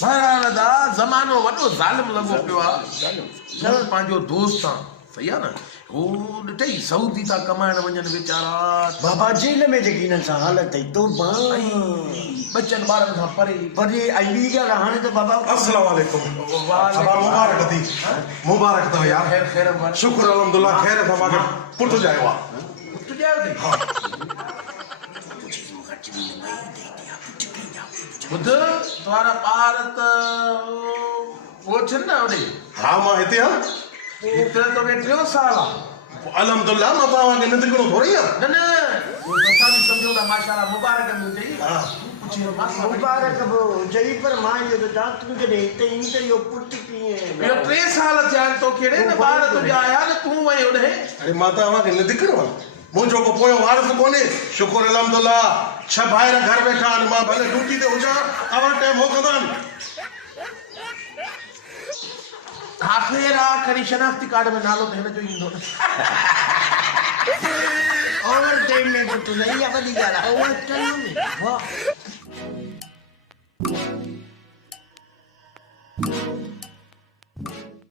बहरहाल दा ज़मानो वॾो ज़ालिम लॻो पियो आहे चल पंहिंजो दोस्त आहे सही आहे न हू ॾिठई सऊदी था कमाइण वञनि वीचारा बाबा जेल में जेकी हिननि सां हालत अथई तो बचनि ॿारनि खां परे पर ये आई ॿी ॻाल्हि हाणे त बाबा अस्सलाम वालेकुम मुबारक थी मुबारक अथव यार ख़ैर ख़ैर शुक्र अल्हम्दुलिल्लाह खैर सां मूंखे पुटु ॼायो आहे तुझे अथई ॿुध तुम्हारा ॿार त उहो छॾ न होॾे हा मां हिते आहियां हिते तो 3 साल आहे अल्हम्दुलिल्लाह मां तव्हांखे निंदिकणो थोरी आहे न न असां बि सम्झूं था माशाअल्लाह मुबारक हुजे हा मुबारक बि हुजई पर मां इहो त डॉक्टर खे हिते ईंदी त इहो पुटु कीअं इहो 3 साल थिया आहिनि तो कहिड़े न ॿार तुंहिंजा आया न तूं वई होॾे अरे मां तव्हांखे निंदिकणो आहे मुंहिंजो को पोयों वारस कोन्हे शुक्र अल्हम्दुलिल्लाह 6 भाइर घर वेठा आहिनि मां भले ड्यूटी ते हुजां तव्हां टाइम मोकिलींदा आहिनि आख़िरी शनाख्ती कार्ड में नालो त हिन जो ईंदो ओवर टाइम में पुटु न इहा वॾी ॻाल्हि आहे ओवर टाइम में वाह